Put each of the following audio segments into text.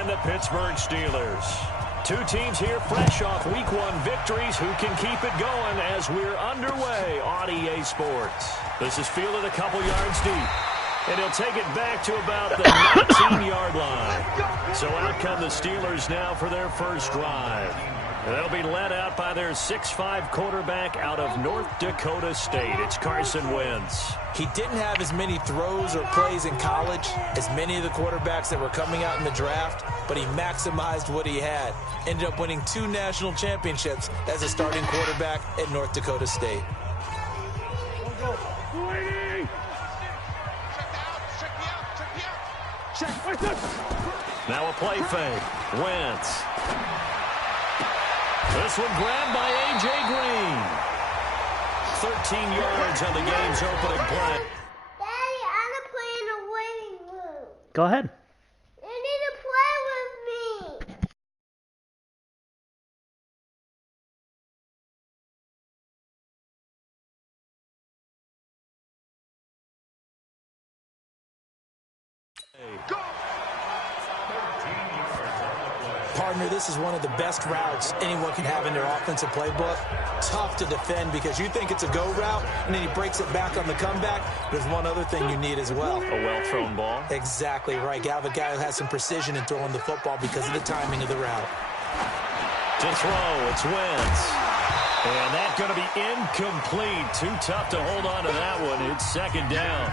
and the Pittsburgh Steelers. Two teams here fresh off Week 1 victories who can keep it going as we're underway on EA Sports. This is fielded a couple yards deep. And he'll take it back to about the 19-yard line. So out come the Steelers now for their first drive. They'll be led out by their 6'5" quarterback out of North Dakota State. It's Carson Wentz. He didn't have as many throws or plays in college as many of the quarterbacks that were coming out in the draft, but he maximized what he had. Ended up winning 2 national championships as a starting quarterback at North Dakota State. Now a play fake. Wentz. This one grabbed by A.J. Green. 13 yards on the game's opening play. Daddy, I want to play in the waiting room. Go ahead. You need to play with me. Partner, this is one of the best routes anyone can have in their offensive playbook. Tough to defend because you think it's a go route, and then he breaks it back on the comeback. There's one other thing you need as well. A well-thrown ball. Exactly right. You have a guy who has some precision in throwing the football because of the timing of the route. To throw, it's Wentz. And that's going to be incomplete. Too tough to hold on to that one. It's second down.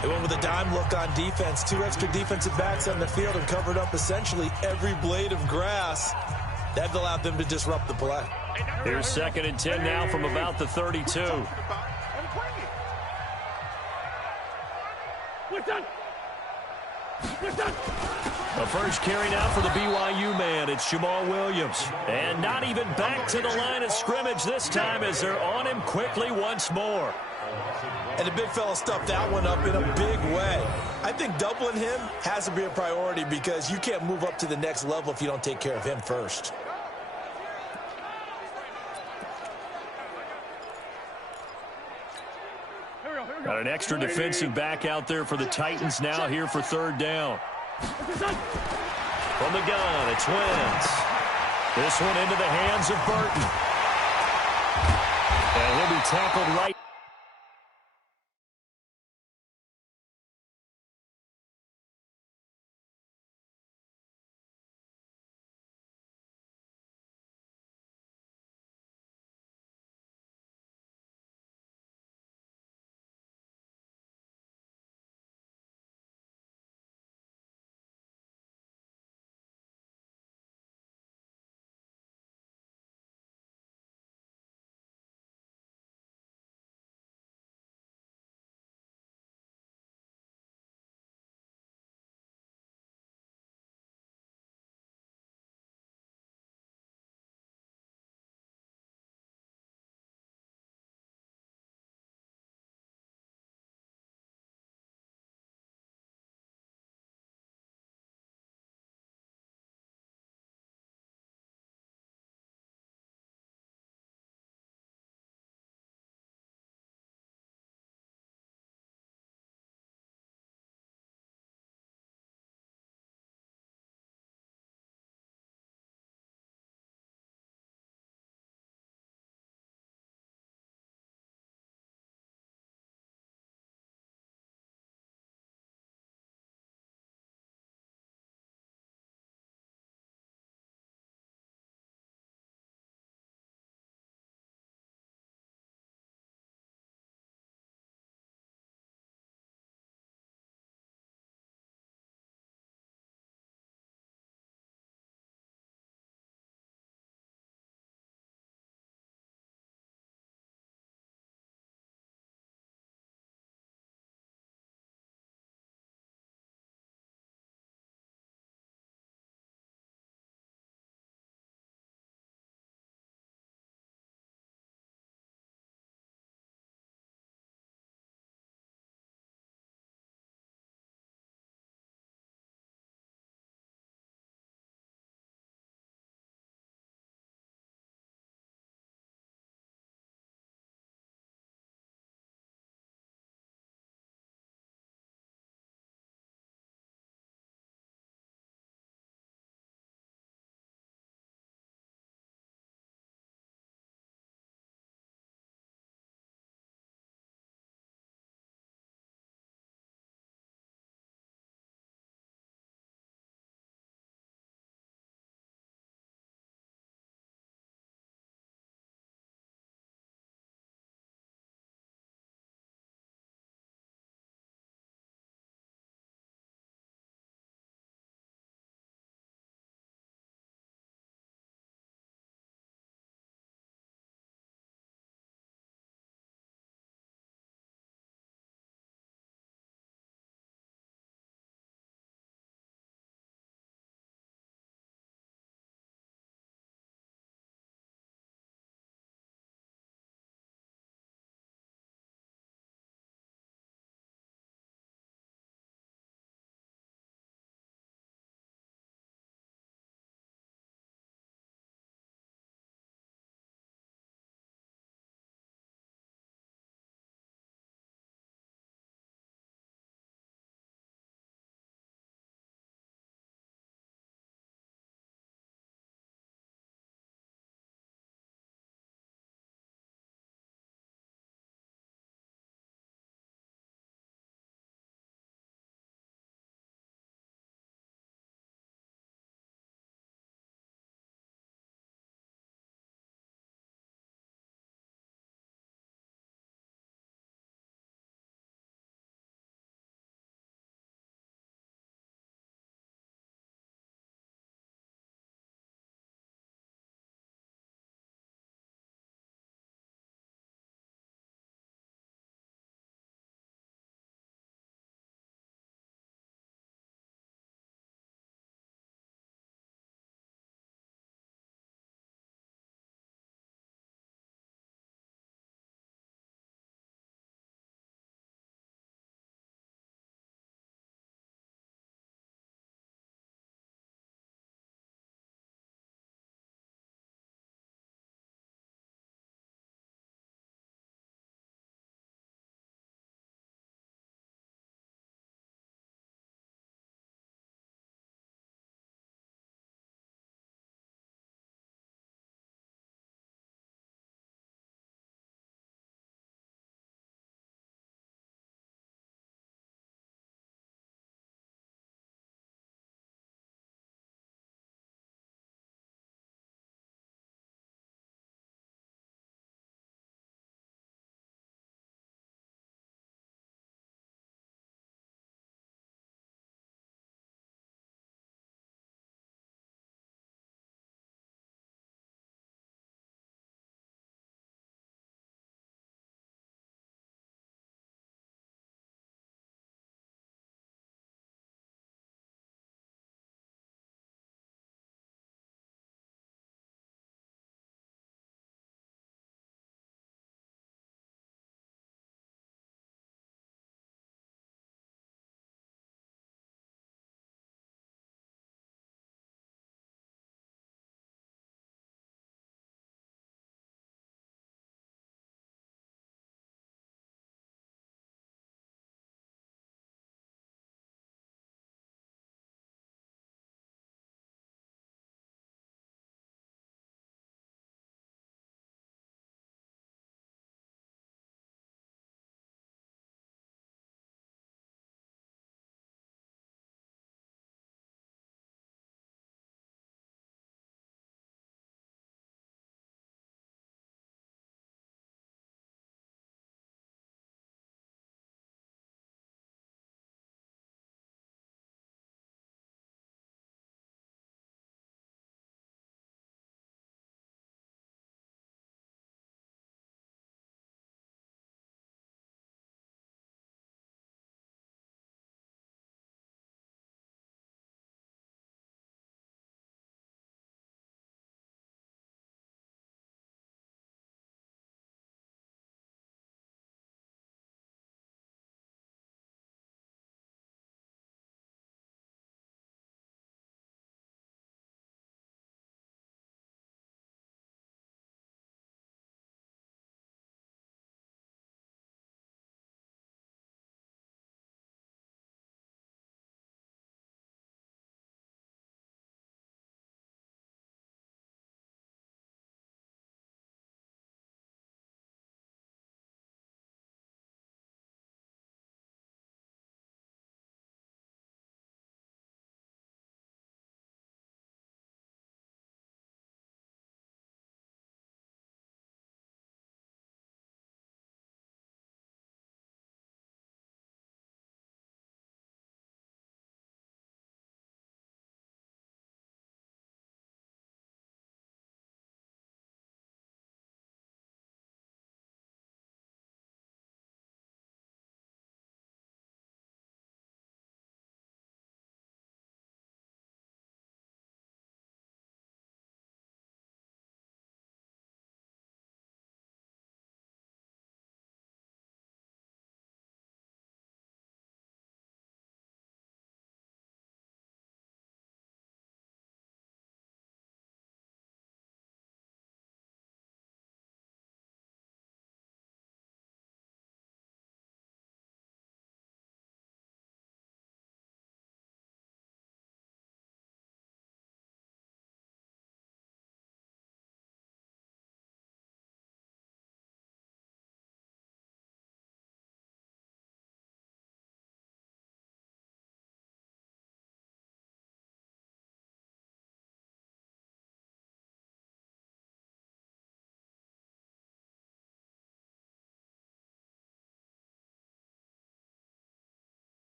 They went with a dime look on defense. 2 extra defensive backs on the field and covered up essentially every blade of grass. That allowed them to disrupt the play. Here's 2nd and 10 now from about the 32. The first carry now for the BYU man. It's Jamal Williams. And not even back to the line of scrimmage this time as they're on him quickly once more. And the big fella stuffed that one up in a big way. I think doubling him has to be a priority because you can't move up to the next level if you don't take care of him first. Got an extra defensive back out there for the Titans now here for 3rd down. From the gun, it's Wentz. This one into the hands of Burton. And he'll be tackled right.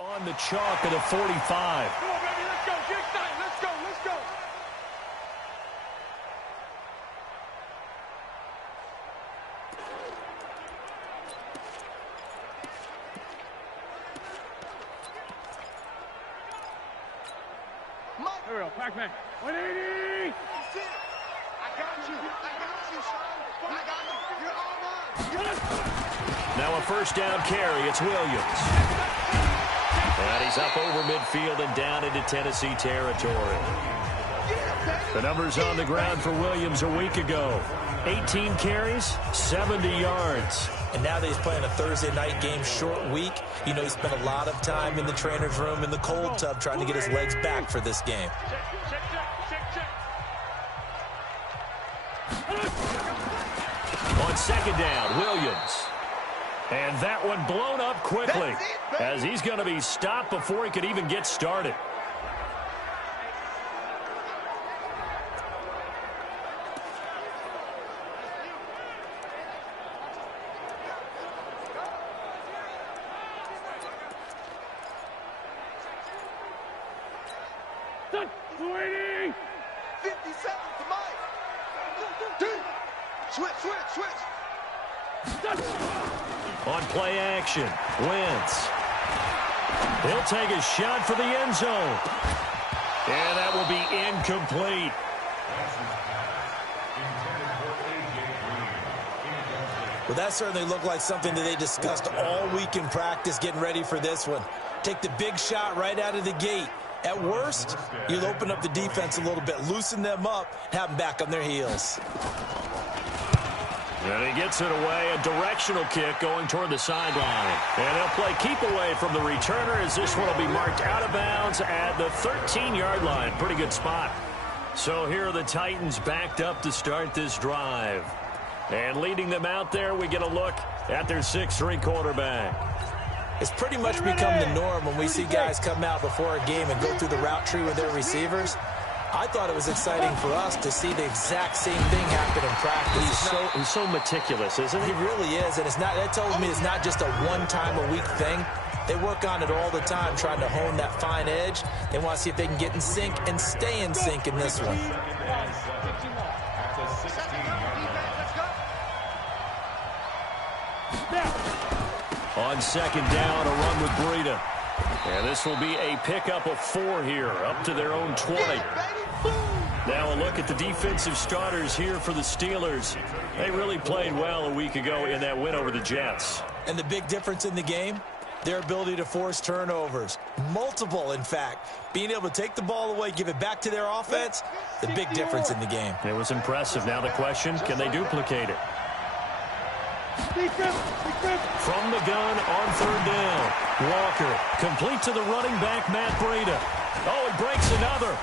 On the chalk of the 45. Come on, baby, let's go. Get excited. Let's go. Let's go. Here we go. Pac-Man. 180. I got you, son. I got you. You're all mine. Now a first down carry. It's Williams. And he's up over midfield and down into Tennessee territory. The numbers on the ground for Williams a week ago. 18 carries, 70 yards. And now that he's playing a Thursday night game, short week, you know he spent a lot of time in the trainer's room in the cold tub trying to get his legs back for this game. On second down, Williams. And that one blown up quickly as he's going to be stopped before he could even get started. Done. 280. 57 to Mike. Switch. Done. On play action, Wentz. He'll take a shot for the end zone. And that will be incomplete. Well, that certainly looked like something that they discussed all week in practice getting ready for this one. Take the big shot right out of the gate. At worst, you'll open up the defense a little bit, loosen them up, have them back on their heels. And he gets it away, a directional kick going toward the sideline. And he'll play keep away from the returner as this one will be marked out of bounds at the 13-yard line. Pretty good spot. So here are the Titans backed up to start this drive. And leading them out there, we get a look at their 6'3" quarterback. It's pretty much become the norm when we see guys come out before a game and go through the route tree with their receivers. I thought it was exciting for us to see the exact same thing happen in practice. He's so meticulous, isn't he? He really is, and that tells me it's not just a one-time-a-week thing. They work on it all the time, trying to hone that fine edge. They want to see if they can get in sync and stay in sync in this one. On second down, a run with Breida. And this will be a pickup of 4 here, up to their own 20. Now a look at the defensive starters here for the Steelers. They really played well a week ago in that win over the Jets. And the big difference in the game, their ability to force turnovers. Multiple, in fact. Being able to take the ball away, give it back to their offense, the big difference in the game. It was impressive. Now the question, can they duplicate it? From the gun on third down. Walker complete to the running back, Matt Breida. Oh, he breaks another.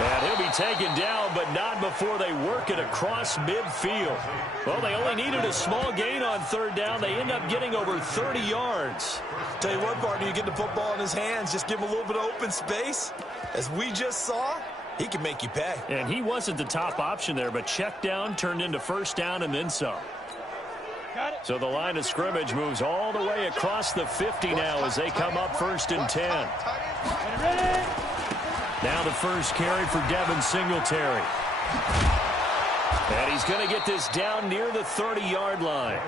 And he'll be taken down, but not before they work it across midfield. Well, they only needed a small gain on third down. They end up getting over 30 yards. Tell you what, partner, you get the football in his hands, just give him a little bit of open space. As we just saw, he can make you pay. And he wasn't the top option there, but check down turned into first down and then some. So the line of scrimmage moves all the way across the 50 now as they come up 1st and 10. Now the first carry for Devin Singletary. And he's going to get this down near the 30-yard line.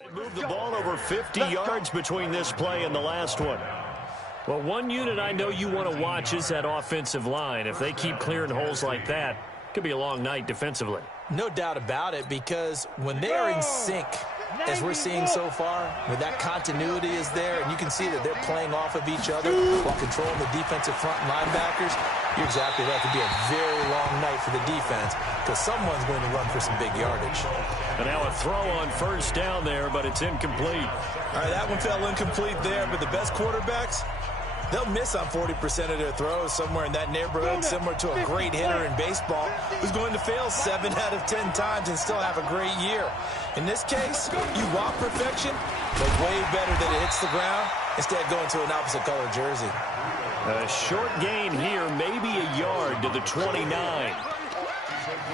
They moved the ball over 50 yards between this play and the last one. Well, one unit I know you want to watch is that offensive line. If they keep clearing holes like that, it could be a long night defensively. No doubt about it, because when they are in sync, as we're seeing so far, when that continuity is there, and you can see that they're playing off of each other while controlling the defensive front linebackers, you're exactly right. It could be a very long night for the defense because someone's going to run for some big yardage. And now a throw on first down there, but it's incomplete. All right, that one fell incomplete there, but the best quarterbacks, they'll miss on 40% of their throws, somewhere in that neighborhood, similar to a great hitter in baseball who's going to fail 7 out of 10 times and still have a great year. In this case, you want perfection, but way better that it hits the ground instead of going to an opposite color jersey. A short gain here, maybe a yard to the 29.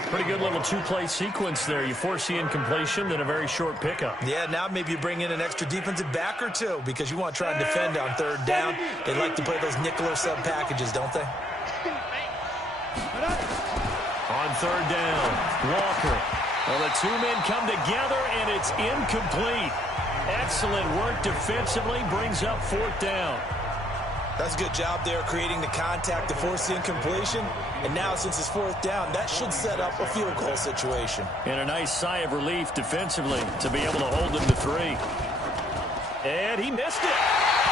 Pretty good little two-play sequence there. You force the incompletion, then a very short pickup. Yeah, now maybe you bring in an extra defensive back or two because you want to try and defend on third down. They like to play those nickel or sub packages, don't they? On third down, Walker. Well, the two men come together, and it's incomplete. Excellent work defensively, brings up fourth down. That's a good job there creating the contact to force the incompletion. And now, since it's fourth down, that should set up a field goal situation. And a nice sigh of relief defensively to be able to hold them to 3. And he missed it.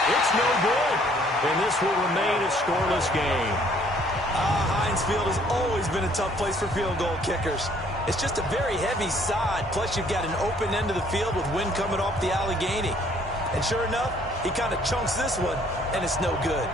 It's no good. And this will remain a scoreless game. Heinz Field has always been a tough place for field goal kickers. It's just a very heavy side, plus you've got an open end of the field with wind coming off the Allegheny. And sure enough, he kind of chunks this one, and it's no good.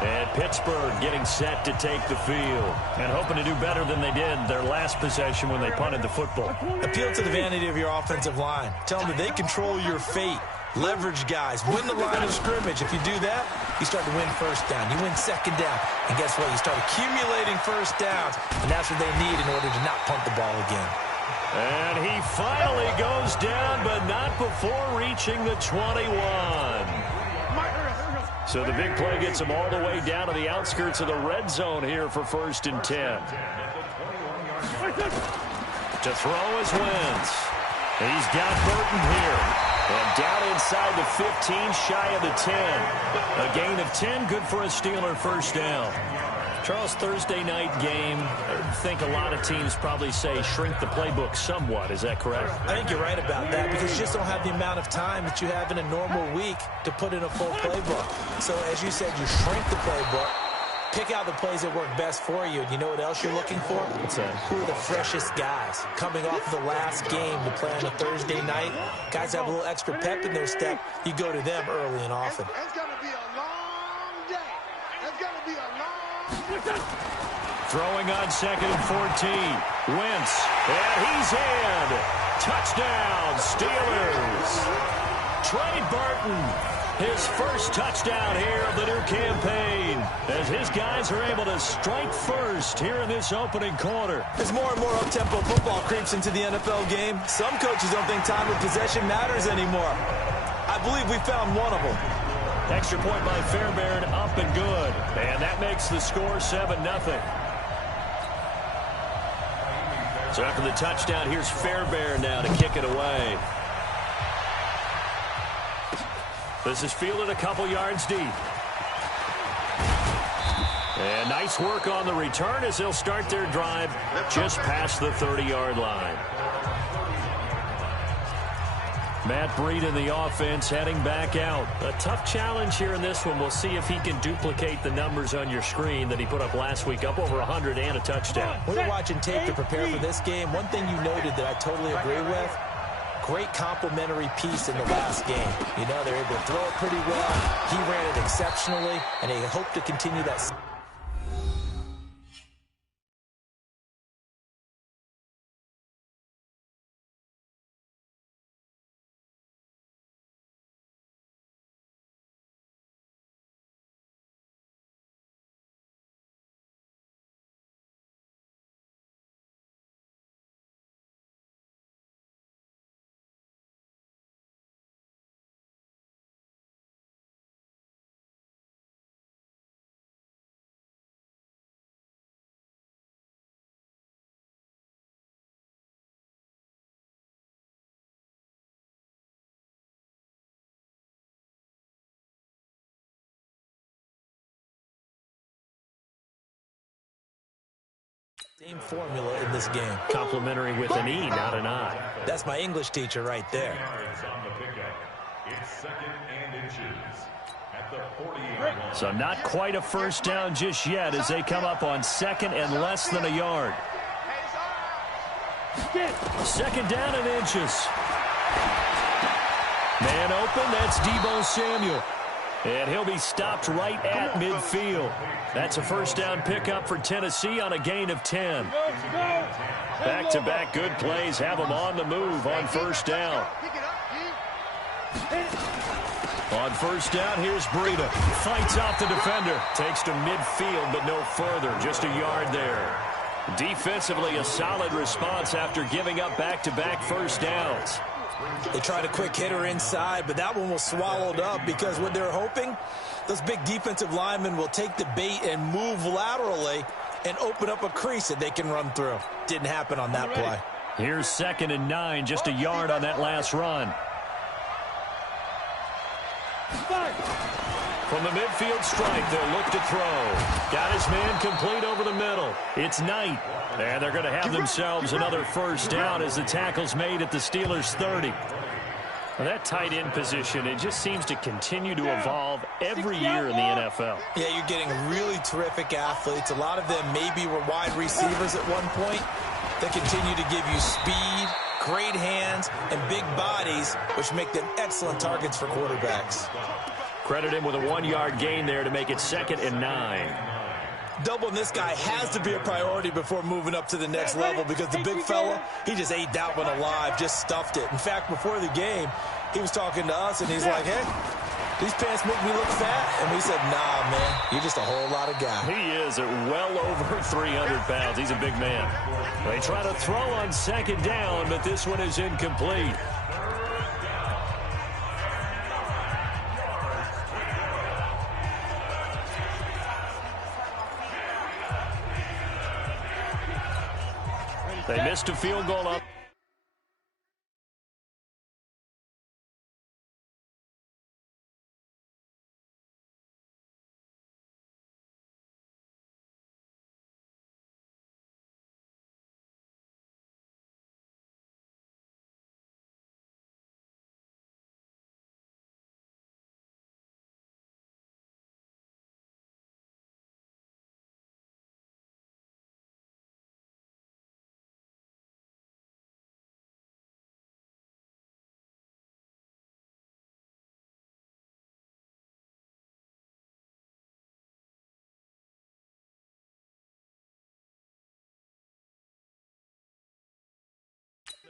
And Pittsburgh getting set to take the field and hoping to do better than they did their last possession when they punted the football. Appeal to the vanity of your offensive line. Tell them that they control your fate. Leverage guys. Win the line of scrimmage. If you do that, you start to win first down. You win second down. And guess what? You start accumulating first downs. And that's what they need in order to not punt the ball again. And he finally goes down, but not before reaching the 21. So the big play gets him all the way down to the outskirts of the red zone here for 1st and 10. To throw is Wentz. He's got Burton here. And down inside the 15, shy of the 10. A gain of 10, good for a Steeler first down. Charles, Thursday night game, I think a lot of teams probably say shrink the playbook somewhat. Is that correct? I think you're right about that because you just don't have the amount of time that you have in a normal week to put in a full playbook. So as you said, you shrink the playbook, pick out the plays that work best for you. And you know what else you're looking for? What's that? Who are the freshest guys coming off of the last game to play on a Thursday night? Guys have a little extra pep in their step. You go to them early and often. It's going to be a long day. It's going to be a long Throwing on 2nd and 14. Wentz. And he's in. Touchdown, Steelers. Trey Burton, his first touchdown here of the new campaign, as his guys are able to strike first here in this opening quarter. As more and more up-tempo football creeps into the NFL game, some coaches don't think time of possession matters anymore. I believe we found one of them. Extra point by Fairbairn, up and good. And that makes the score 7-0. So after the touchdown, here's Fairbairn now to kick it away. This is fielded a couple yards deep. And nice work on the return as they'll start their drive just past the 30-yard line. Matt Breed in the offense heading back out. A tough challenge here in this one. We'll see if he can duplicate the numbers on your screen that he put up last week, up over 100 and a touchdown. When you're watching tape to prepare for this game, one thing you noted that I totally agree with, great complimentary piece in the last game. You know, they're able to throw it pretty well. He ran it exceptionally, and they hope to continue that. Same formula in this game. Complimentary with an E, not an I. That's my English teacher right there. It's 2nd and inches at the 40-yard line. So not quite a first down just yet as they come up on 2nd and less than a yard. 2nd down and inches. Man open, that's Deebo Samuel. And he'll be stopped right at midfield. That's a first down pickup for Tennessee on a gain of 10. Back-to-back good plays have them on the move on first down. On first down, here's Breida. Fights off the defender. Takes to midfield, but no further. Just a yard there. Defensively, a solid response after giving up back-to-back first downs. They tried a quick hitter inside, but that one was swallowed up because what they're hoping, those big defensive linemen will take the bait and move laterally and open up a crease that they can run through. Didn't happen on that play. Here's 2nd and 9, just a yard on that last run. From the midfield stripe, they'll look to throw. Got his man complete over the middle. It's Knight. And they're going to have themselves another first down as the tackle's made at the Steelers' 30. Well, that tight end position, it just seems to continue to evolve every year in the NFL. Yeah, you're getting really terrific athletes. A lot of them maybe were wide receivers at one point. They continue to give you speed, great hands, and big bodies, which make them excellent targets for quarterbacks. Credit him with a 1-yard gain there to make it 2nd and 9. Doubling this guy has to be a priority before moving up to the next level because the big fella, he just ate that one alive, just stuffed it. In fact, before the game, he was talking to us, and he's like, hey, these pants make me look fat. And we said, nah, man, you're just a whole lot of guy. He is at well over 300 pounds. He's a big man. They try to throw on 2nd down, but this one is incomplete. They missed a field goal up.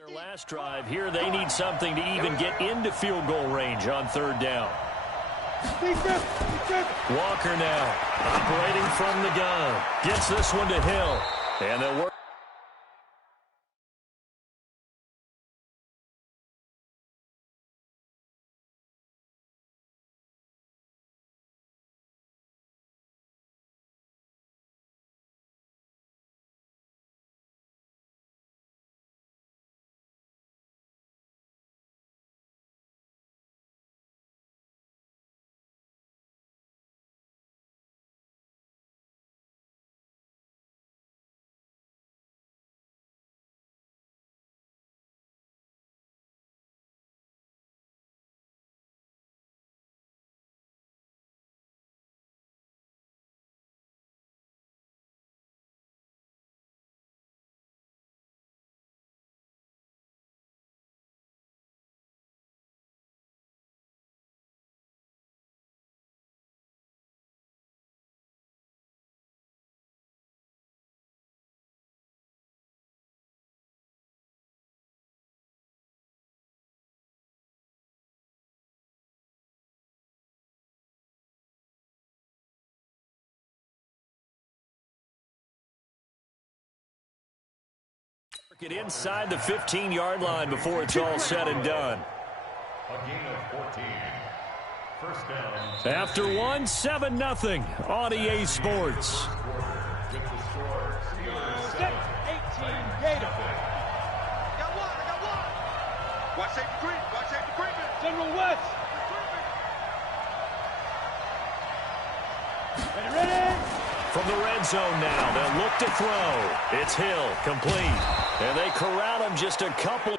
Their last drive here, they need something to even get into field goal range on 3rd down. Walker now operating from the gun. Gets this one to Hill. And they'll work. Get inside the 15-yard line before it's all said and done. A gain of 14. First down. After 7-0 on EA Sports. With the score, Steelers 7. 18 Gator. I got one. Watch safety creep. Watch safety creeping. General West. Ready. from the red zone now. They'll look to throw. It's Hill, complete. And they corral him just a couple.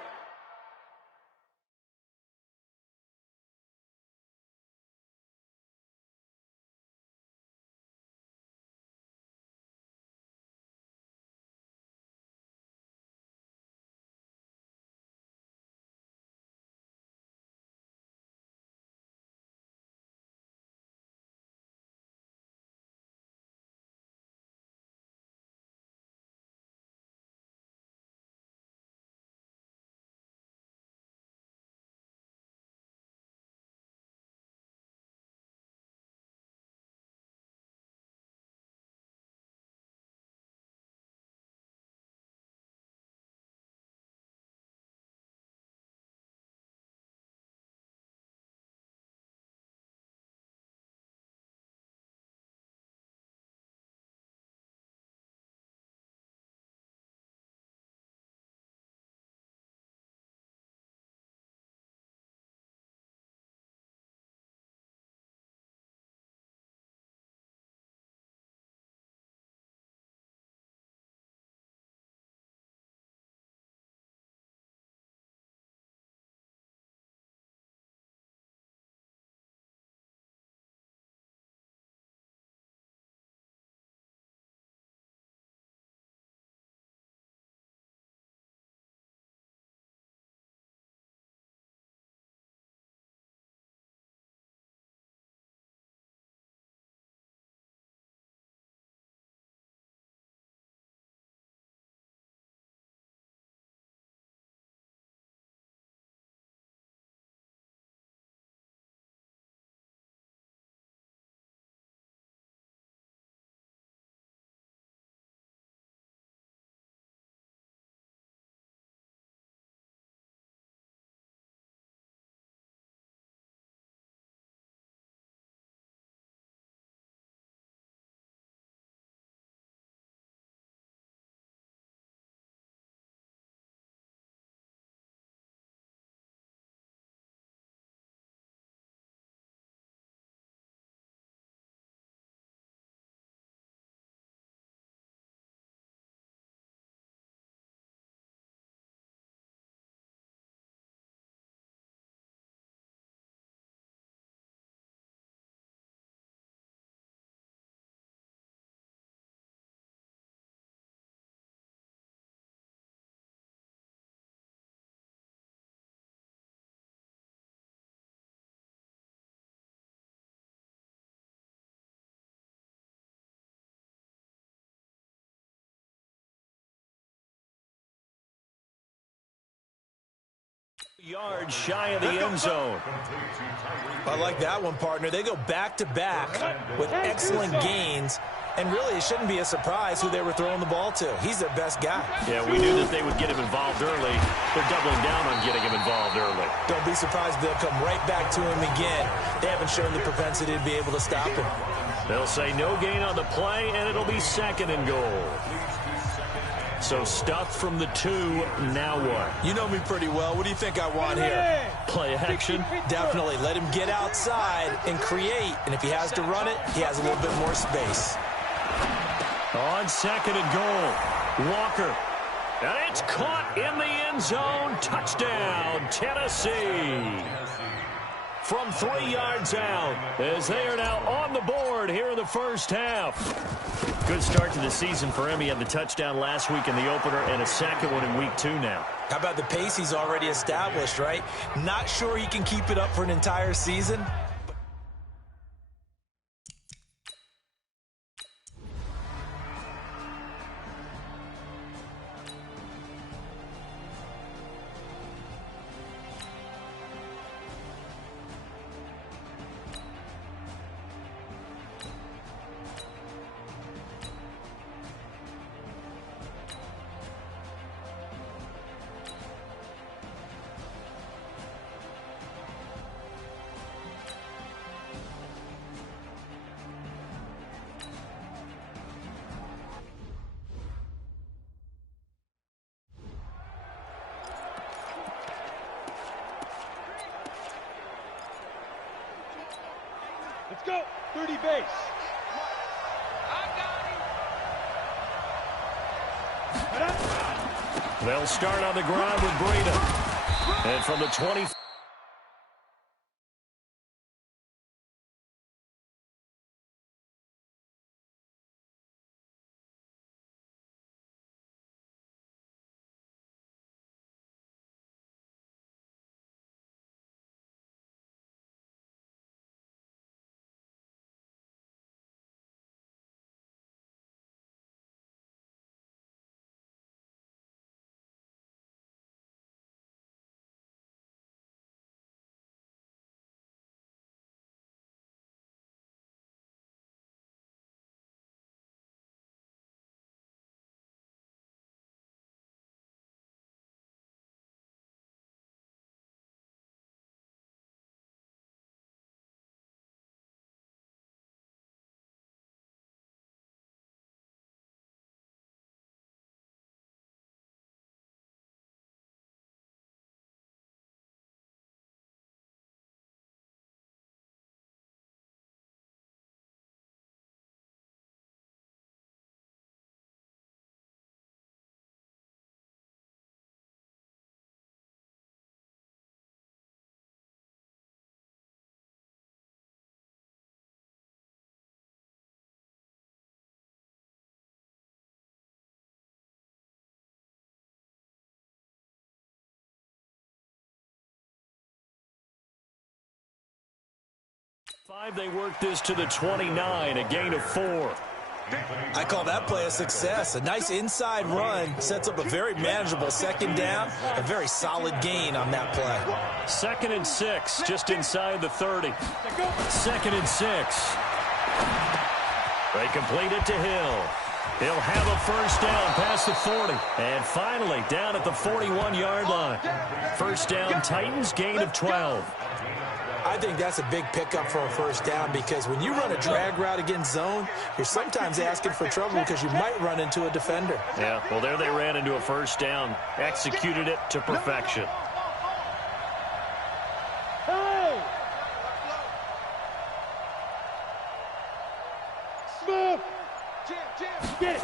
Yards shy of the end zone. I like that one, partner. They go back-to-back with excellent gains, and really it shouldn't be a surprise who they were throwing the ball to. He's their best guy. Yeah, we knew that they would get him involved early. They're doubling down on getting him involved early. Don't be surprised if they'll come right back to him again. They haven't shown the propensity to be able to stop him. They'll say no gain on the play, and it'll be 2nd and goal. So stuffed from the 2, now what? You know me pretty well. What do you think I want here? Play action? Definitely. Let him get outside and create. And if he has to run it, he has a little bit more space. On 2nd and goal, Walker. And it's caught in the end zone. Touchdown, Tennessee. From 3 yards out, as they are now on the board here in the first half. Good start to the season for him. He had the touchdown last week in the opener and a second one in week 2 now. How about the pace he's already established, right? Not sure he can keep it up for an entire season. Let's go. 30 base. I got him. They'll start on the ground with Breida. And from the 20. They work this to the 29, a gain of 4. I call that play a success. A nice inside run sets up a very manageable second down, a very solid gain on that play. 2nd and 6, just inside the 30. 2nd and 6. They complete it to Hill. He'll have a first down past the 40. And finally, down at the 41-yard line. First down, Titans, gain of 12. I think that's a big pickup for a first down because when you run a drag route against zone, you're sometimes asking for trouble because you might run into a defender. Yeah, well, there they ran into a first down. Executed it to perfection. Hey! Smooth! Get it!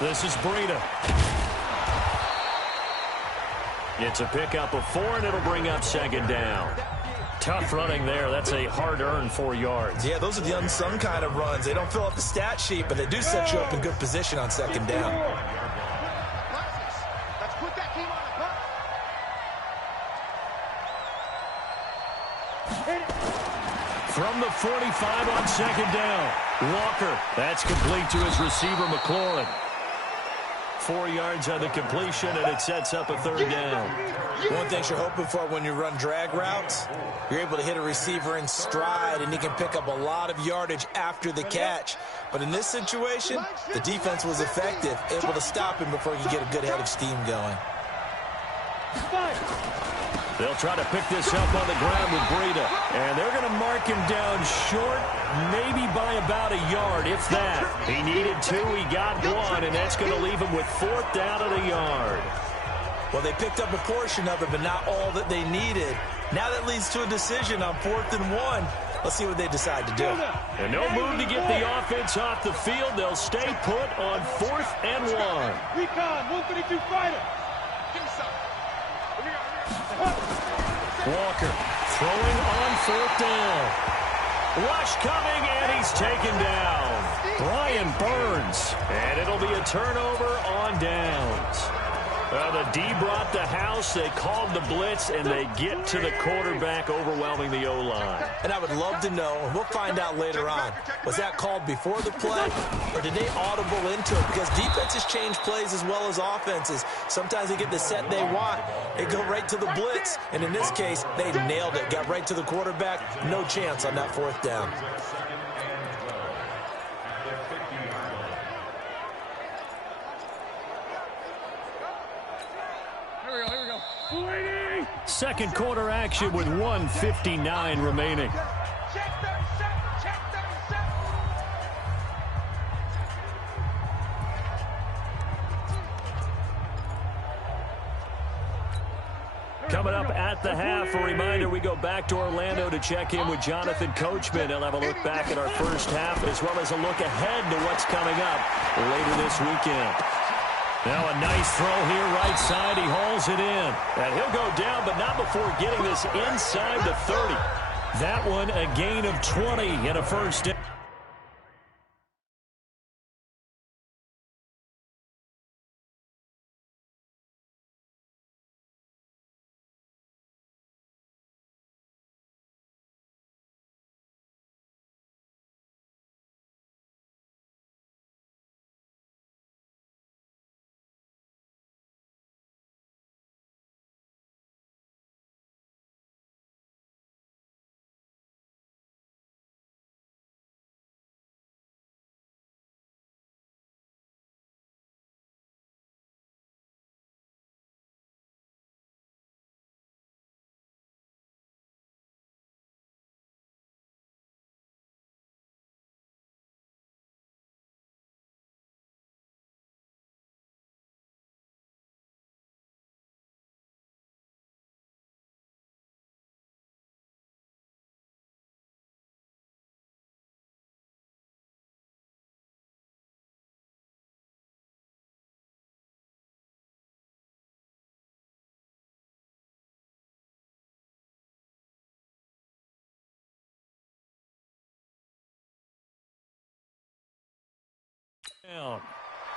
This is Breida. It's a pickup of 4, and it'll bring up 2nd down. Tough running there. That's a hard-earned 4 yards. Yeah, those are the unsung kind of runs. They don't fill up the stat sheet, but they do set you up in good position on 2nd down. Let's put that team on the clock. From the 45 on 2nd down. Walker. That's complete to his receiver, McLaurin. 4 yards on the completion, and it sets up a 3rd down. One thing you're hoping for when you run drag routes, you're able to hit a receiver in stride, and he can pick up a lot of yardage after the catch. But in this situation, the defense was effective, able to stop him before he could get a good head of steam going. They'll try to pick this up on the ground with Breida. And they're going to mark him down short, maybe by about a yard, if that. He needed 2, he got 1, and that's going to leave him with 4th down at a yard. Well, they picked up a portion of it, but not all that they needed. Now that leads to a decision on 4th and 1. Let's see what they decide to do. And no move to get the offense off the field. They'll stay put on 4th and 1. Recon, 132 fighter. Walker throwing on 4th down. Rush coming, and he's taken down. Brian Burns. And it'll be a turnover on downs. The D brought the house. They called the blitz, and they get to the quarterback, overwhelming the O-line. And I would love to know, and we'll find out later on, was that called before the play, or did they audible into it? Because defenses change plays as well as offenses. Sometimes they get the set they want. They go right to the blitz, and in this case, they nailed it. Got right to the quarterback. No chance on that 4th down. Second quarter action with 1:59 remaining. Coming up at the half, a reminder, we go back to Orlando to check in with Jonathan Coachman. He'll have a look back at our first half as well as a look ahead to what's coming up later this weekend. Now a nice throw here right side. He hauls it in. And he'll go down, but not before getting this inside the 30. That one a gain of 20 and a first down.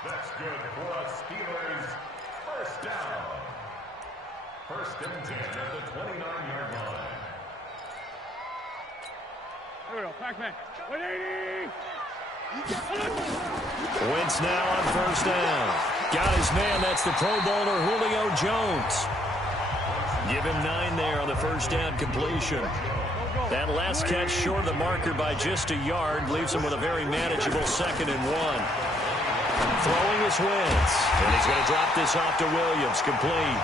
That's good for a Steelers first down. First and 10 at the 29-yard line. There we go. Pac-Man. 180. Wentz now on first down. Got his man. That's the Pro Bowler Julio Jones. Give him 9 there on the first down completion. That last catch short of the marker by just a yard leaves him with a very manageable 2nd and 1. Throwing is Wentz. And he's going to drop this off to Williams. Complete.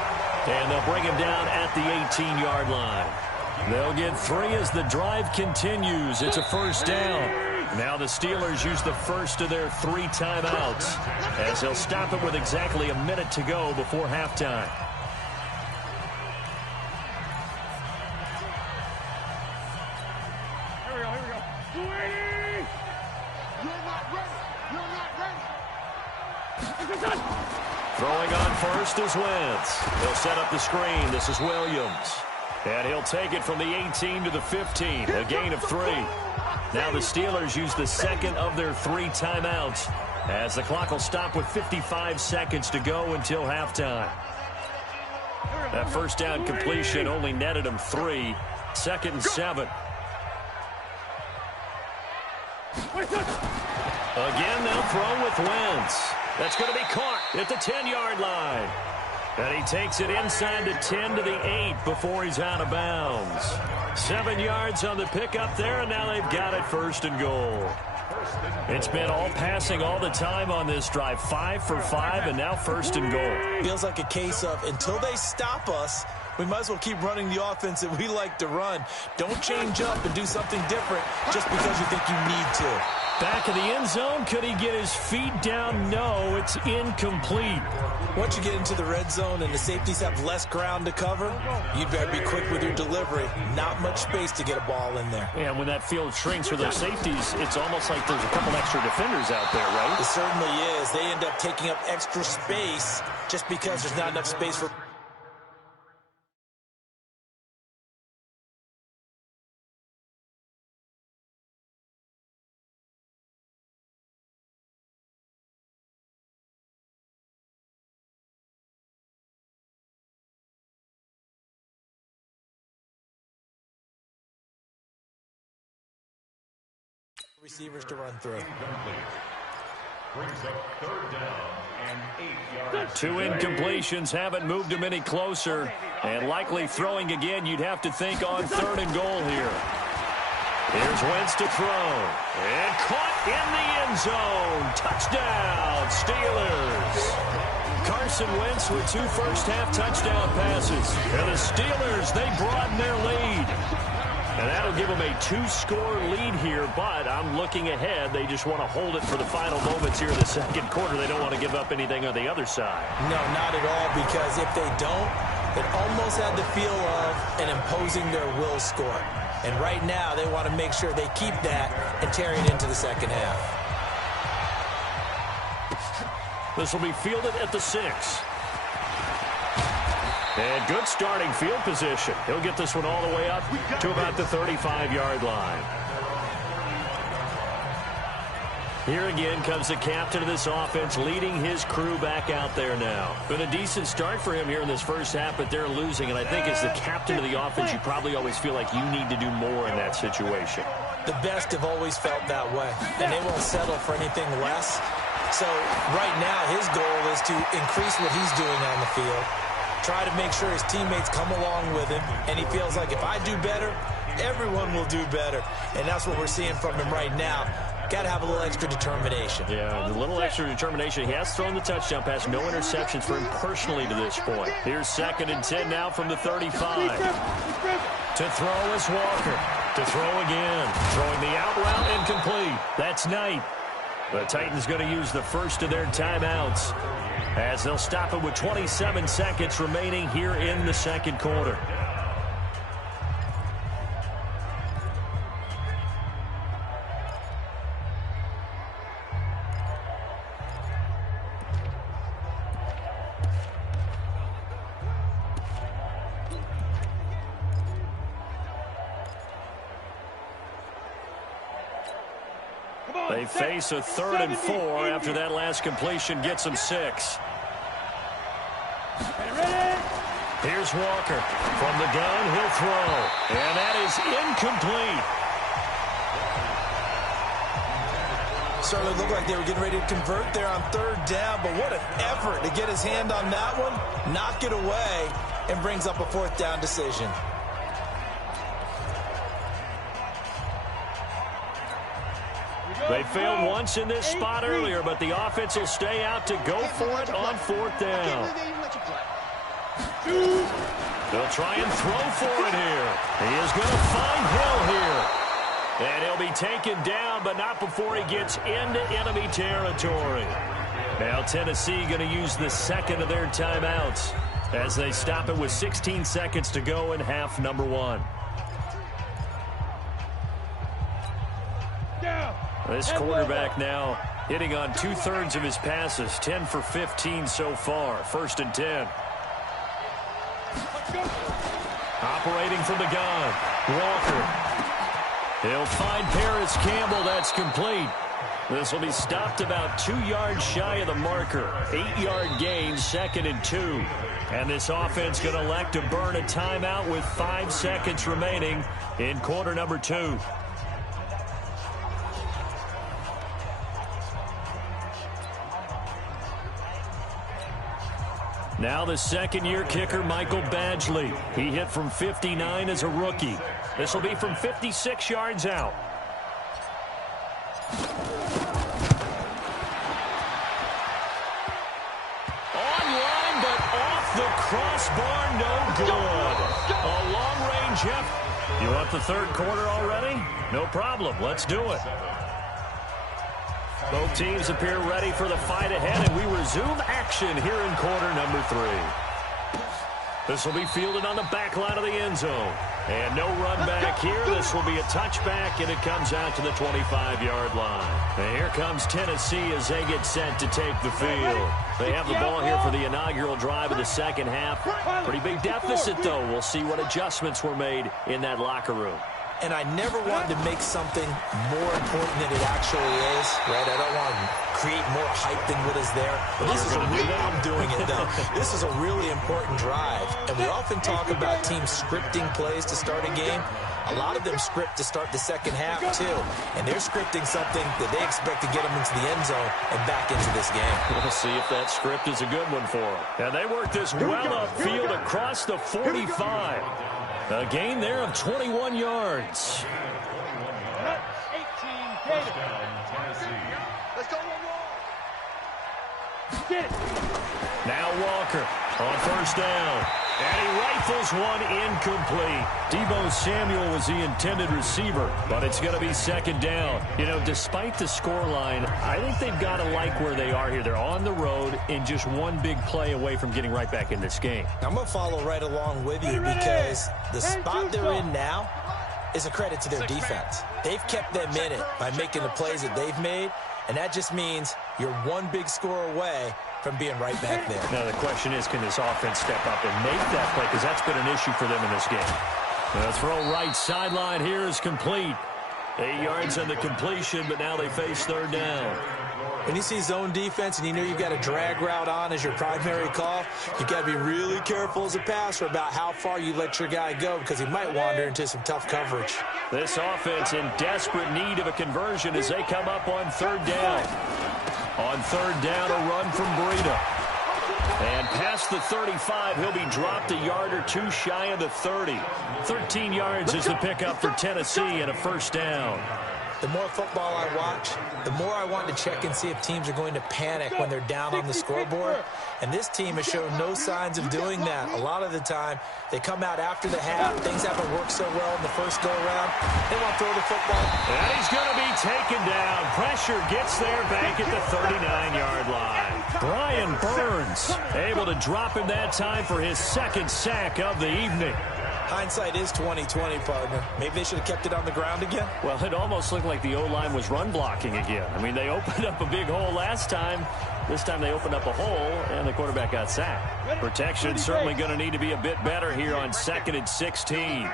And they'll bring him down at the 18-yard line. They'll get 3 as the drive continues. It's a first down. Now the Steelers use the first of their 3 timeouts as they'll stop it with exactly a minute to go before halftime. Here we go. 280. You're not ready. You're not ready. Throwing on first is Wentz. He'll set up the screen. This is Williams. And he'll take it from the 18 to the 15. A gain of 3. Now the Steelers use the second of their 3 timeouts as the clock will stop with 55 seconds to go until halftime. That first down completion only netted him 3. 2nd and 7. Again, they'll throw with Wentz. That's going to be caught at the 10-yard line. And he takes it inside the 10 to the 8 before he's out of bounds. 7 yards on the pickup there, and now they've got it 1st and goal. It's been all passing all the time on this drive. 5 for 5, and now 1st and goal. Feels like a case of until they stop us, we might as well keep running the offense that we like to run. Don't change up and do something different just because you think you need to. Back of the end zone. Could he get his feet down? No, it's incomplete. Once you get into the red zone and the safeties have less ground to cover, you better be quick with your delivery. Not much space to get a ball in there. And when that field shrinks for those safeties, it's almost like there's a couple extra defenders out there, right? It certainly is. They end up taking up extra space just because there's not enough space for... receivers to run through. Brings up 3rd down and 8 yards. 2 incompletions haven't moved him any closer. And likely throwing again, you'd have to think on 3rd and goal here. Here's Wentz to throw. And caught in the end zone. Touchdown, Steelers. Carson Wentz with 2 first-half touchdown passes. And the Steelers, they broaden their lead. And that'll give them a 2-score lead here, but I'm looking ahead. They just want to hold it for the final moments here in the 2nd quarter. They don't want to give up anything on the other side. No, not at all, because if they don't, it almost had the feel of an imposing their will score. And right now, they want to make sure they keep that and carry it into the 2nd half. This will be fielded at the 6. And good starting field position. He'll get this one all the way up to about the 35-yard line. Here again comes the captain of this offense, leading his crew back out there now. Been a decent start for him here in this first half, but they're losing. And I think as the captain of the offense, you probably always feel like you need to do more in that situation. The best have always felt that way, and they won't settle for anything less. So right now, his goal is to increase what he's doing on the field, try to make sure his teammates come along with him, and he feels like if I do better, everyone will do better. And that's what we're seeing from him right now. Got to have a little extra determination. Yeah, a little extra determination. He has thrown the touchdown pass. No interceptions for him personally to this point. Here's 2nd and 10 now from the 35. To throw is Walker. To throw again. Throwing the out route incomplete. That's Knight. The Titans going to use the first of their timeouts as they'll stop it with 27 seconds remaining here in the second quarter. They face a 3rd and 4 after that last completion gets them 6. Here's Walker. From the gun, he'll throw. And that is incomplete. Certainly looked like they were getting ready to convert there on 3rd down, but what an effort to get his hand on that one, knock it away, and brings up a 4th down decision. They failed once in this spot earlier, but the offense will stay out to go for it on 4th down. They'll try and throw for it here. He is going to find Hill here. And he'll be taken down, but not before he gets into enemy territory. Now Tennessee going to use the 2nd of their timeouts as they stop it with 16 seconds to go in half number 1. This quarterback now hitting on 2/3 of his passes, 10 for 15 so far. 1st and 10. Operating from the gun, Walker. He'll find Paris Campbell. That's complete. This will be stopped about 2 yards shy of the marker. 8-yard gain, 2nd and 2. And this offense going to elect to burn a timeout with 5 seconds remaining in quarter number 2. Now the 2nd-year kicker, Michael Badgley. He hit from 59 as a rookie. This will be from 56 yards out. Online, but off the crossbar, no good. A long-range hit. You want the 3rd quarter already? No problem. Let's do it. Both teams appear ready for the fight ahead, and we resume action here in quarter number 3. This will be fielded on the back line of the end zone. And no run back here. This will be a touchback, and it comes out to the 25-yard line. And here comes Tennessee as they get set to take the field. They have the ball here for the inaugural drive of the second half. Pretty big deficit, though. We'll see what adjustments were made in that locker room. And I never want to make something more important than it actually is, right? I don't want to create more hype than what is there. But this is I'm doing it, though. This is a really important drive. And we often talk about teams scripting plays to start a game. A lot of them script to start the second half, too. And they're scripting something that they expect to get them into the end zone and back into this game. We'll see if that script is a good one for them. And they work this well upfield across the 45. A gain there of 21 yards. 18, let's go, Now Walker on 1st down. And he rifles one incomplete. Deebo Samuel was the intended receiver, but it's going to be 2nd down. You know, despite the scoreline, I think they've got to like where they are here. They're on the road and just one big play away from getting right back in this game. I'm going to follow right along with you because the spot they're in now is a credit to their defense. They've kept them in it by making the plays that they've made, and that just means you're one big score away from being right back there. Now, the question is, can this offense step up and make that play? Because that's been an issue for them in this game. The throw right sideline here is complete. 8 yards on the completion, but now they face third down. When you see zone defense and you know you've got a drag route on as your primary call, you've got to be really careful as a passer about how far you let your guy go because he might wander into some tough coverage. This offense in desperate need of a conversion as they come up on third down. On third down, a run from Breida. And past the 35, he'll be dropped a yard or two shy of the 30. 13 yards is the pickup for Tennessee and a first down. The more football I watch, the more I want to check and see if teams are going to panic when they're down on the scoreboard. And this team has shown no signs of doing that. A lot of the time, they come out after the half. Things haven't worked so well in the first go-around. They want to throw the football. And he's going to be taken down. Pressure gets there back at the 39-yard line. Brian Burns able to drop him that time for his second sack of the evening. Hindsight is 20/20, partner. Maybe they should have kept it on the ground again. Well, it almost looked like the O-line was run blocking again. I mean, they opened up a big hole last time. This time they opened up a hole, and the quarterback got sacked. Protection certainly going to need to be a bit better here on 2nd and 16.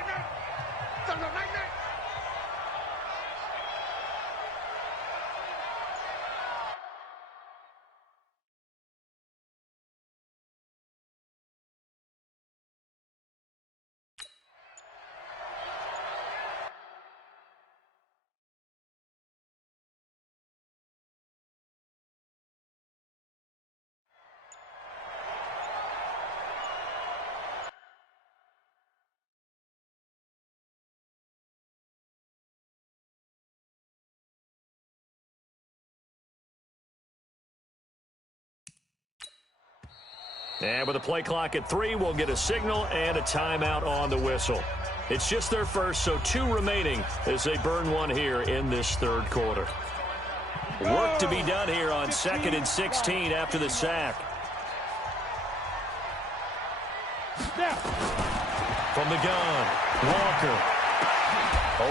And with a play clock at 3, we'll get a signal and a timeout on the whistle. It's just their first, so 2 remaining as they burn one here in this third quarter. Work to be done here on 2nd and 16 after the sack. From the gun, Walker.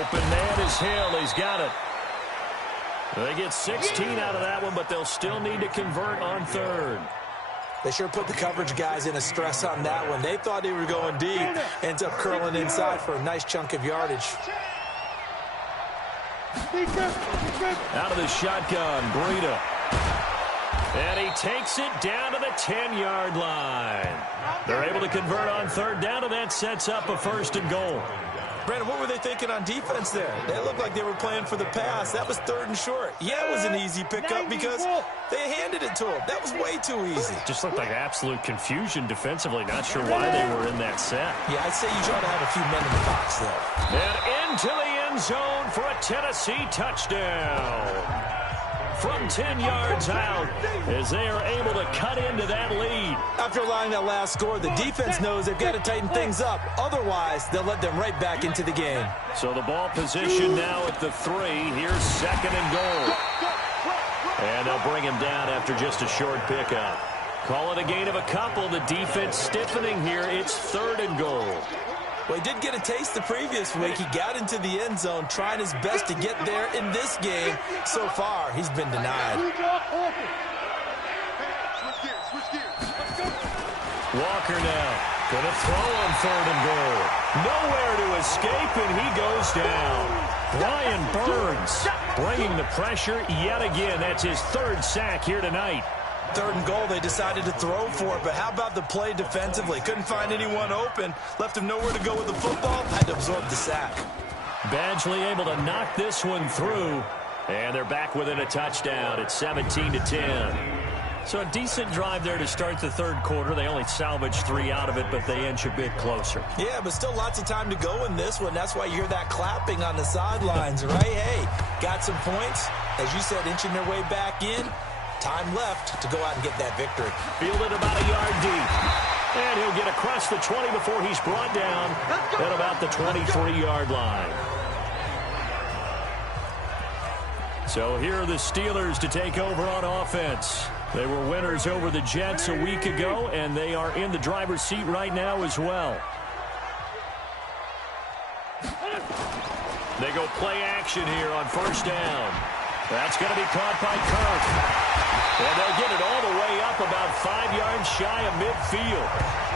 Open man is Hill. He's got it. They get 16 out of that one, but they'll still need to convert on third. They sure put the coverage guys in a stress on that one. They thought they were going deep. Ends up curling inside for a nice chunk of yardage. Out of the shotgun, Breida. And he takes it down to the 10-yard line. They're able to convert on third down, and that sets up a 1st and goal. Brandon, what were they thinking on defense there? They looked like they were playing for the pass. That was 3rd and short. Yeah, it was an easy pickup because they handed it to him. That was way too easy. Just looked like absolute confusion defensively. Not sure why they were in that set. Yeah, I'd say you try to have a few men in the box there. And into the end zone for a Tennessee touchdown. From 10 yards out as they are able to cut into that lead. After allowing that last score, the defense knows they've got to tighten things up. Otherwise, they'll let them right back into the game. So the ball position now at the 3. Here's 2nd and goal. And they'll bring him down after just a short pickup. Call it a gain of a couple. The defense stiffening here. It's 3rd and goal. Well, he did get a taste the previous week. He got into the end zone, trying his best to get there in this game. So far, he's been denied. Walker now going to throw on 3rd and goal. Nowhere to escape, and he goes down. Brian Burns bringing the pressure yet again. That's his 3rd sack here tonight. 3rd and goal, they decided to throw for it, but how about the play defensively? Couldn't find anyone open, left him nowhere to go with the football, had to absorb the sack. Badgley able to knock this one through, and they're back within a touchdown at 17-10. So a decent drive there to start the third quarter. They only salvaged 3 out of it, but they inch a bit closer. Yeah, but still lots of time to go in this one. That's why you hear that clapping on the sidelines, right? Hey, got some points. As you said, inching their way back in. Time left to go out and get that victory. Fielded about a yard deep. And he'll get across the 20 before he's brought down at about the 23-yard line. So here are the Steelers to take over on offense. They were winners over the Jets a week ago, and they are in the driver's seat right now as well. They go play action here on first down. That's going to be caught by Kirk. And they'll get it all the way up up about 5 yards shy of midfield.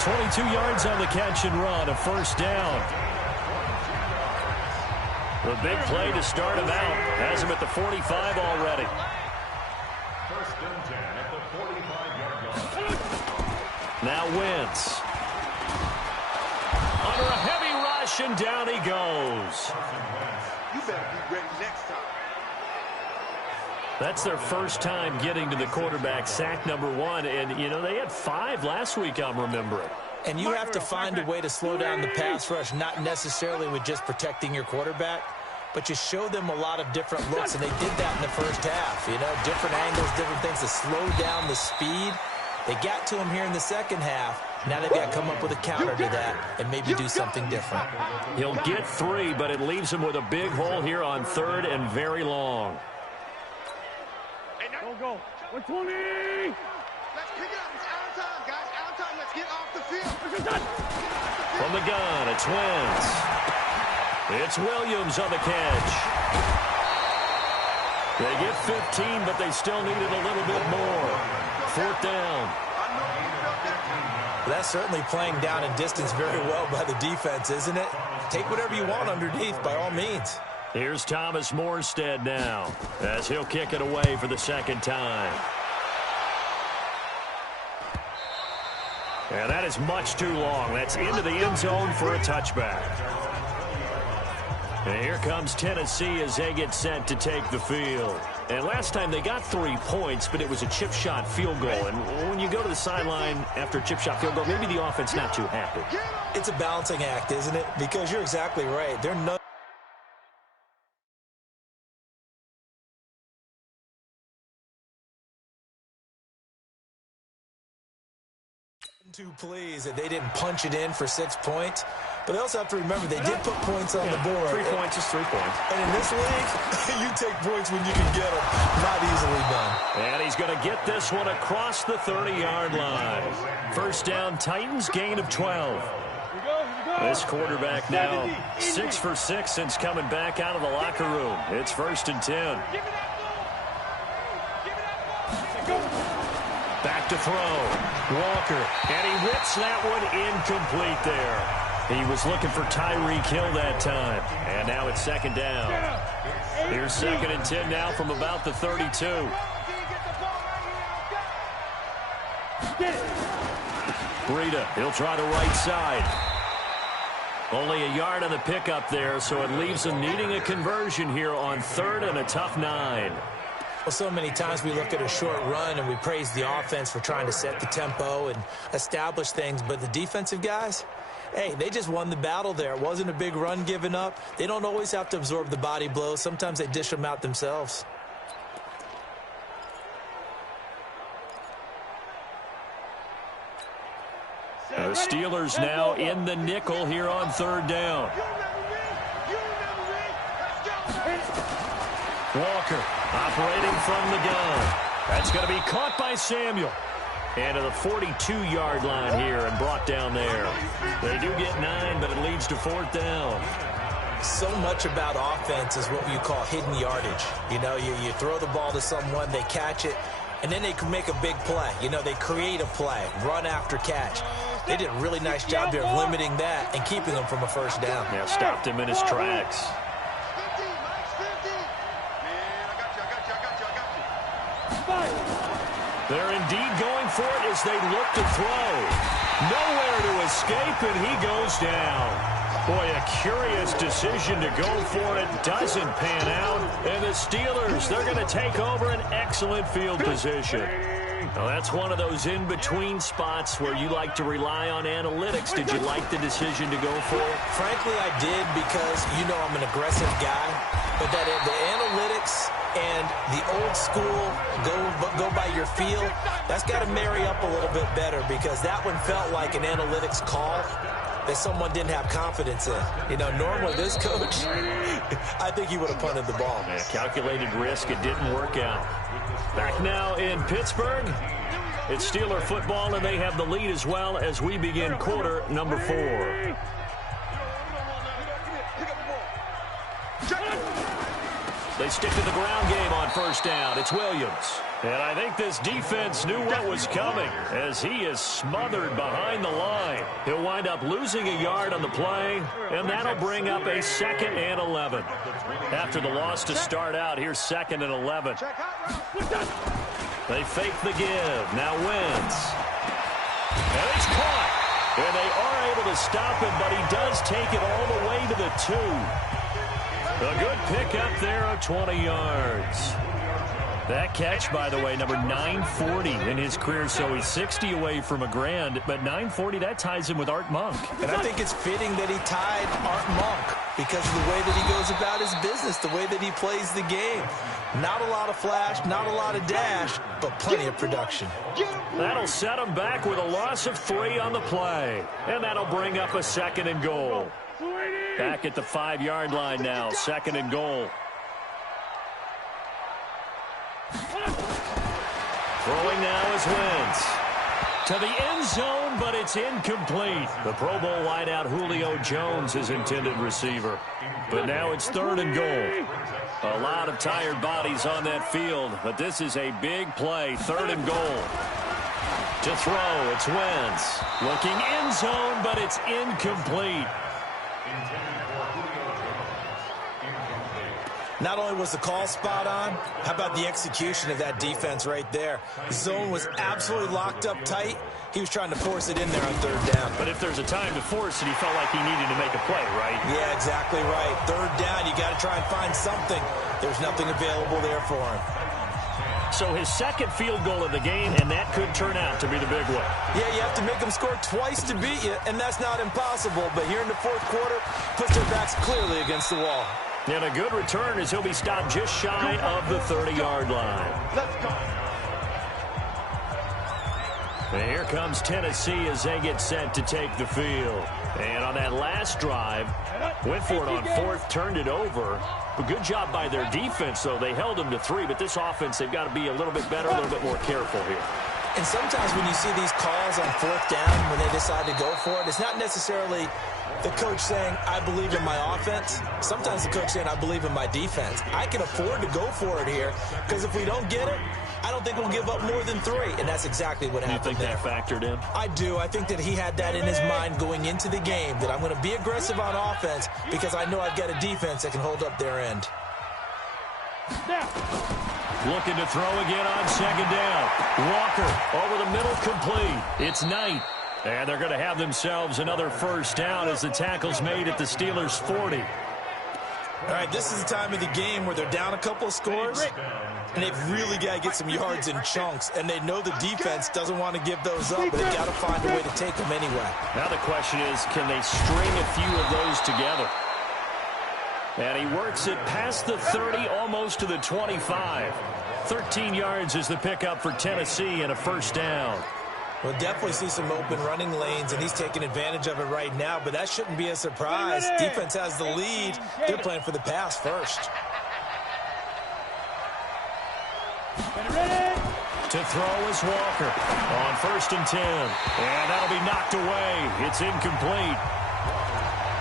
22 yards on the catch and run, a first down. The big play to start him out has him at the 45 already. First and 10 at the 45-yard line. Now Wentz. Under a heavy rush, and down he goes. You better be ready next time. That's their first time getting to the quarterback, sack number 1. And, you know, they had 5 last week, I'm remembering. And you have to find a way to slow down the pass rush, not necessarily with just protecting your quarterback, but you show them a lot of different looks, and they did that in the first half. You know, different angles, different things to slow down the speed. They got to him here in the second half. Now they've got to come up with a counter to that and maybe do something different. He'll get 3, but it leaves him with a big hole here on 3rd and very long. Go. 120. Let's pick it up. It's out of time, guys. Out of time. Let's get off the field. From the gun, it's Wentz. It's Williams on the catch. They get 15, but they still needed a little bit more. 4th down. That's certainly playing down in distance very well by the defense, isn't it? Take whatever you want underneath, by all means. Here's Thomas Morstead now, as he'll kick it away for the second time. And that is much too long. That's into the end zone for a touchback. And here comes Tennessee as they get set to take the field. And last time they got 3 points, but it was a chip shot field goal. And when you go to the sideline after a chip shot field goal, maybe the offense not too happy. It's a balancing act, isn't it? Because you're exactly right. They're not too pleased that they didn't punch it in for 6 points. But they also have to remember they did put points on the board. 3 points is 3 points. And in this league, you take points when you can get them. Not easily done. And he's going to get this one across the 30-yard line. First down, Titans, gain of 12. This quarterback now 6 for 6 since coming back out of the locker room. It's 1st and 10. Back to throw. Walker. And he whips that one incomplete there. He was looking for Tyreek Hill that time. And now it's 2nd down. Here's 2nd and 10 now from about the 32. Breida, he'll try the right side. Only a yard on the pickup there, so it leaves him needing a conversion here on 3rd and a tough 9. Well, so many times we look at a short run and we praise the offense for trying to set the tempo and establish things, but the defensive guys, hey, they just won the battle there. It wasn't a big run given up. They don't always have to absorb the body blows. Sometimes they dish them out themselves. The Steelers now in the nickel here on 3rd down. Walker operating from the gun. That's going to be caught by Samuel. And to the 42-yard line here and brought down there. They do get 9, but it leads to 4th down. So much about offense is what you call hidden yardage. You know, you throw the ball to someone, they catch it, and then they can make a big play. You know, they create a play, run after catch. They did a really nice job there of limiting that and keeping them from a 1st down. Yeah, stopped him in his tracks. They're indeed going for it as they look to throw. Nowhere to escape, and he goes down. Boy, a curious decision to go for it. Doesn't pan out. And the Steelers, they're going to take over an excellent field position. Now, that's one of those in-between spots where you like to rely on analytics. Did you like the decision to go for it? Frankly, I did because, you know, I'm an aggressive guy. But that the analytics and the old school go by your feel, that's got to marry up a little bit better because that one felt like an analytics call that someone didn't have confidence in. You know, normally this coach, I think he would have punted the ball. Yeah, calculated risk. It didn't work out. Back now in Pittsburgh. It's Steeler football, and they have the lead as well as we begin quarter number 4. They stick to the ground game on 1st down. It's Williams. And I think this defense knew what was coming as he is smothered behind the line. He'll wind up losing a yard on the play, and that'll bring up a 2nd and 11. After the loss to start out, here's 2nd and 11. They fake the give. Now Wentz. And it's caught. And they are able to stop him, but he does take it all the way to the 2. A good pickup there of 20 yards. That catch, by the way, number 940 in his career, so he's 60 away from a grand, but 940, that ties him with Art Monk. And I think it's fitting that he tied Art Monk because of the way that he goes about his business, the way that he plays the game. Not a lot of flash, not a lot of dash, but plenty of production. That'll set him back with a loss of 3 on the play, and that'll bring up a 2nd and goal. Back at the 5-yard line now, 2nd and goal. Throwing now is Wentz. To the end zone, but it's incomplete. The Pro Bowl wideout Julio Jones is intended receiver. But now it's 3rd and goal. A lot of tired bodies on that field, but this is a big play. 3rd and goal. To throw, it's Wentz. Looking end zone, but it's incomplete. Not only was the call spot on, how about the execution of that defense right there? The zone was absolutely locked up tight. He was trying to force it in there on 3rd down. But if there's a time to force it, he felt like he needed to make a play, right? Yeah, exactly right. 3rd down, you got to try and find something. There's nothing available there for him. So his 2nd field goal of the game, and that could turn out to be the big one. Yeah, you have to make them score twice to beat you, and that's not impossible. But here in the 4th quarter, puts their backs clearly against the wall. And a good return as he'll be stopped just shy of the 30-yard line. Let's go. And here comes Tennessee as they get set to take the field. And on that last drive, went for it on 4th, turned it over. A good job by their defense, though. They held them to 3, but this offense, they've got to be a little bit better, a little bit more careful here. And sometimes when you see these calls on 4th down, when they decide to go for it, it's not necessarily the coach saying, I believe in my offense. Sometimes the coach saying, I believe in my defense. I can afford to go for it here because if we don't get it, I don't think we'll give up more than 3. And that's exactly what happened there. You think that factored in? I do. I think that he had that in his mind going into the game, that I'm going to be aggressive on offense because I know I've got a defense that can hold up their end. Looking to throw again on 2nd down. Walker over the middle, complete. It's Knight. And they're going to have themselves another 1st down as the tackle's made at the Steelers' 40. All right, this is the time of the game where they're down a couple of scores, and they've really got to get some yards in chunks, and they know the defense doesn't want to give those up, but they've got to find a way to take them anyway. Now the question is, can they string a few of those together? And he works it past the 30, almost to the 25. 13 yards is the pickup for Tennessee and a 1st down. We'll definitely see some open running lanes, and he's taking advantage of it right now, but that shouldn't be a surprise. Defense has the lead. They're playing for the pass first. To throw is Walker on 1st and 10. And that'll be knocked away. It's incomplete.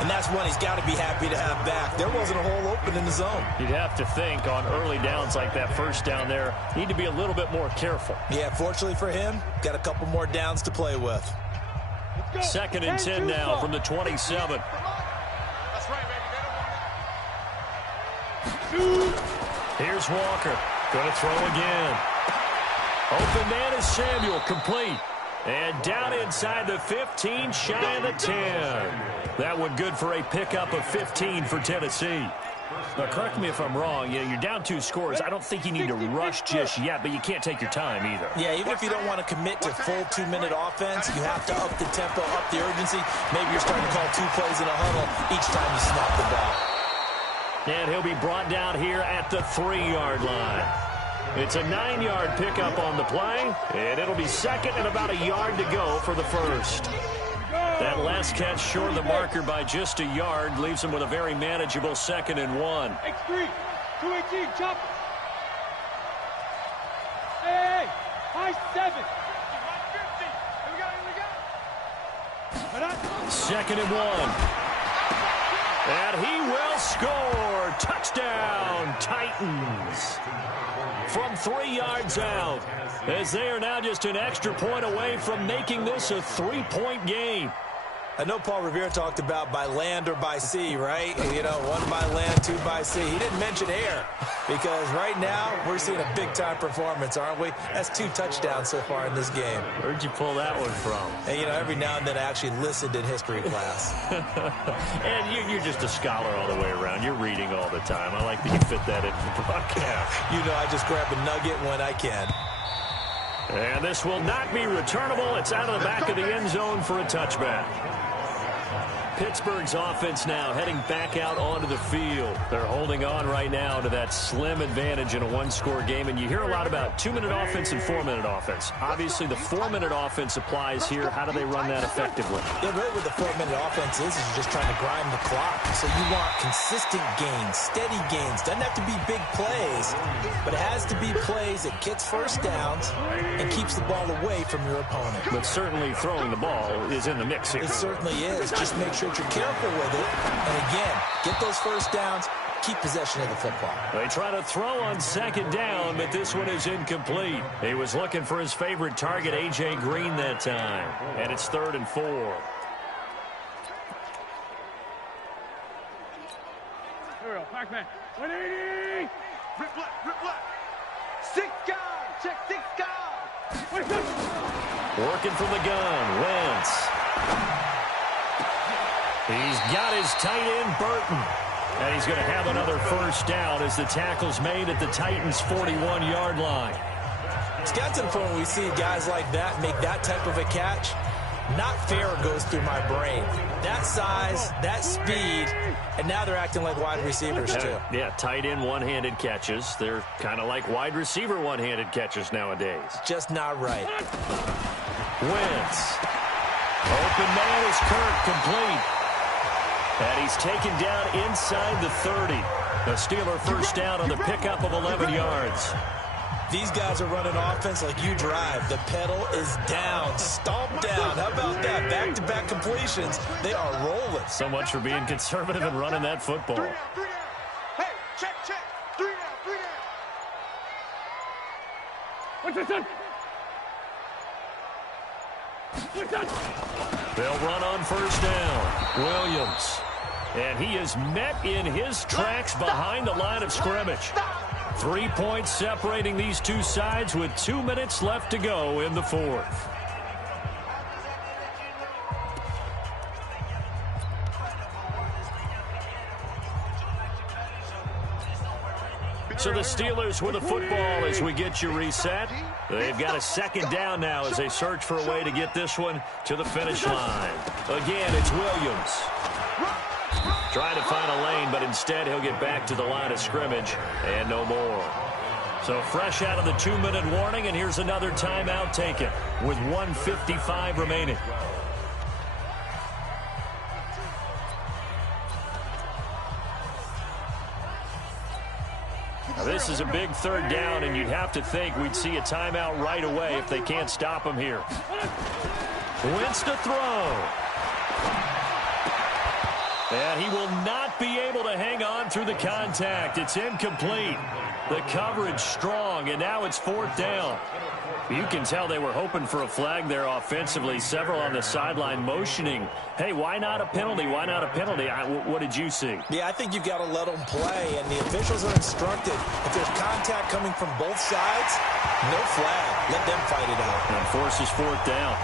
And that's one he's got to be happy to have back. There wasn't a hole open in the zone. You'd have to think on early downs like that 1st down there, need to be a little bit more careful. Yeah, fortunately for him, got a couple more downs to play with. 2nd and 10 now from the 27. That's right, baby. Here's Walker. Going to throw again. Open man is Samuel, complete. And down inside the 15, shy of the 10. That one good for a pickup of 15 for Tennessee. Now, correct me if I'm wrong. You're down 2 scores. I don't think you need to rush just yet, but you can't take your time either. Yeah, even if you don't want to commit to full 2-minute offense, you have to up the tempo, up the urgency. Maybe you're starting to call 2 plays in a huddle each time you snap the ball. And he'll be brought down here at the 3-yard line. It's a 9-yard pickup on the play, and it'll be 2nd and about a yard to go for the 1st. That last catch short of the marker by just a yard leaves him with a very manageable 2nd and 1. X3, 218, chop. Hey, high 7. 2nd and 1. And he will score. Touchdown, Titans. from 3 yards out, as they are now just an extra point away from making this a 3-point game. I know Paul Revere talked about by land or by sea, right? You know, 1 by land, 2 by sea. He didn't mention air because right now we're seeing a big-time performance, aren't we? That's 2 touchdowns so far in this game. Where'd you pull that one from? And, you know, every now and then I actually listened in history class. And you're just a scholar all the way around. You're reading all the time. I like that you fit that into the broadcast. You know, I just grab a nugget when I can. And this will not be returnable. It's out of the back of the end zone for a touchback. Pittsburgh's offense now heading back out onto the field. They're holding on right now to that slim advantage in a 1-score game. And you hear a lot about 2-minute offense and 4-minute offense. Obviously, the 4-minute offense applies here. How do they run that effectively? Yeah, really what the 4-minute offense is you're just trying to grind the clock. So you want consistent gains, steady gains. Doesn't have to be big plays, but it has to be plays that gets first downs and keeps the ball away from your opponent. But certainly throwing the ball is in the mix here. It certainly is. Just make sure that you're careful with it. And again, get those first downs, keep possession of the football. They try to throw on 2nd down, but this one is incomplete. He was looking for his favorite target, A.J. Green, that time. And it's 3rd and 4. Here we go, Pac-Man. 180! Rip left. 6 guard. Check 6 guard. Wait, good. Working from the gun, Wentz. He's got his tight end, Burton. And he's going to have another first down as the tackle's made at the Titans' 41-yard line. It's got to the point where we see guys like that make that type of a catch. Not fair goes through my brain. That size, that speed, and now they're acting like wide receivers too. Yeah, tight end one-handed catches. They're kind of like wide receiver one-handed catches nowadays. Just not right. Wentz. Open man is Kirk, complete. And he's taken down inside the 30. The Steeler first down on the pickup of 11 yards. These guys are running offense like you drive. The pedal is down, stomp down. How about that? Back-to-back completions. They are rolling. So much for being conservative and running that football. 3 down. Hey, check. 3 down. What's this done? What's done? They'll run on first down. Williams. And he is met in his tracks behind the line of scrimmage. 3 points separating these two sides with 2 minutes left to go in the 4th. So the Steelers with the football as we get you reset. They've got a 2nd down now as they search for a way to get this one to the finish line. Again, it's Williams. Trying to find a lane, but instead he'll get back to the line of scrimmage and no more. So fresh out of the 2-minute warning, and here's another timeout taken with 1:55 remaining. Now this is a big 3rd down, and you'd have to think we'd see a timeout right away if they can't stop him here. Wentz to throw. And he will not be able to hang on through the contact. It's incomplete. The coverage strong, and now it's 4th down. You can tell they were hoping for a flag there offensively. Several on the sideline motioning, hey, why not a penalty? Why not a penalty? What did you see? Yeah, I think you've got to let them play, and the officials are instructed. If there's contact coming from both sides, no flag. Let them fight it out. And forces 4th down.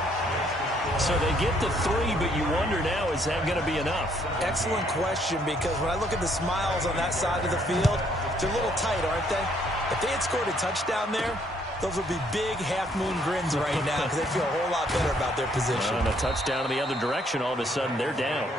So they get the 3, but you wonder now, is that going to be enough? Excellent question, because when I look at the smiles on that side of the field, they're a little tight, aren't they? If they had scored a touchdown there, those would be big half-moon grins right now because they feel a whole lot better about their position. And a touchdown in the other direction, all of a sudden they're down.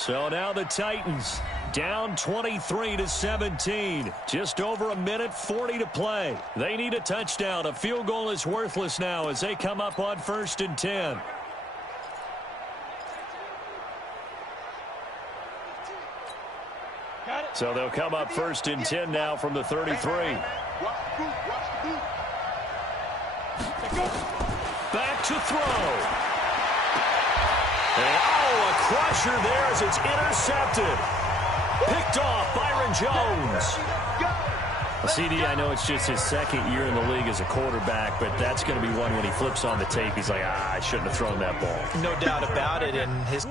So now the Titans down 23-17. Just over a minute 40 to play. They need a touchdown. A field goal is worthless now as they come up on 1st and 10. So they'll come up 1st and 10 now from the 33. Back to throw. And, a crusher there as it's intercepted. Picked off Byron Jones. CD, I know it's just his second year in the league as a quarterback, but that's going to be one when he flips on the tape. He's like, I shouldn't have thrown that ball. No doubt about it. And his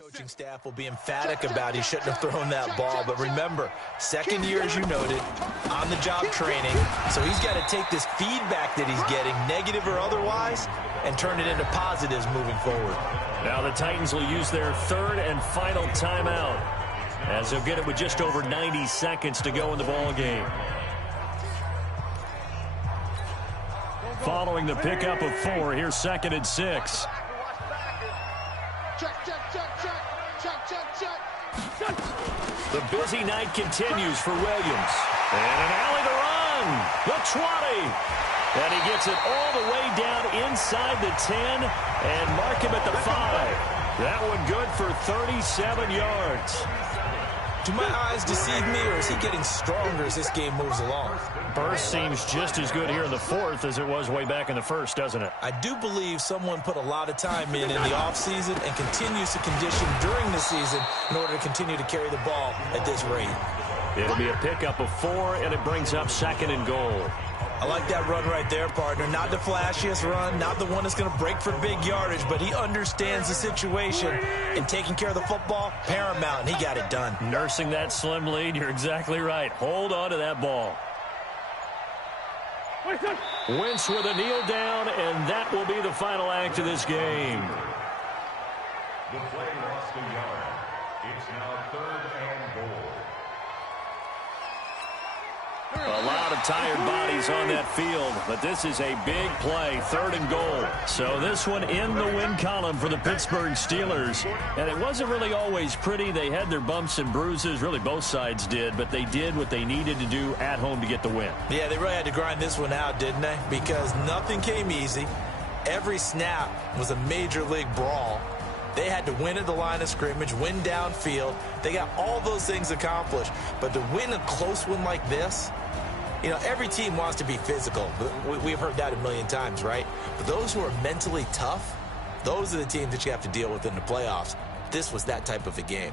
coaching staff will be emphatic about he shouldn't have thrown that ball. But remember, second year, as you noted, on-the-job training. So he's got to take this feedback that he's getting, negative or otherwise, and turn it into positives moving forward. Now the Titans will use their third and final timeout as they'll get it with just over 90 seconds to go in the ball game. Following the pickup of 4, here's 2nd and 6. The busy night continues for Williams. And an alley to run. The 20. And he gets it all the way down inside the 10 and mark him at the 5. That one good for 37 yards. Do my eyes deceive me, or is he getting stronger as this game moves along? Burst seems just as good here in the 4th as it was way back in the 1st, doesn't it? I do believe someone put a lot of time in the offseason and continues to condition during the season in order to continue to carry the ball at this rate. It'll be a pickup of 4, and it brings up 2nd and goal. I like that run right there, partner. Not the flashiest run, not the one that's going to break for big yardage, but he understands the situation, and taking care of the football, paramount, and he got it done. Nursing that slim lead, you're exactly right. Hold on to that ball. Wentz with a kneel down, and that will be the final act of this game. The play lost a yard. It's now 3rd and goal. A lot of tired bodies on that field, but this is a big play, 3rd and goal. So this one in the win column for the Pittsburgh Steelers. And it wasn't really always pretty. They had their bumps and bruises. Really, both sides did, but they did what they needed to do at home to get the win. Yeah, they really had to grind this one out, didn't they? Because nothing came easy. Every snap was a major league brawl. They had to win at the line of scrimmage, win downfield. They got all those things accomplished. But to win a close one like this, you know, every team wants to be physical. We've heard that a million times, right? But those who are mentally tough, those are the teams that you have to deal with in the playoffs. This was that type of a game.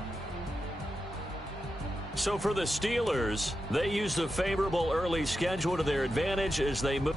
So for the Steelers, they used the favorable early schedule to their advantage as they move.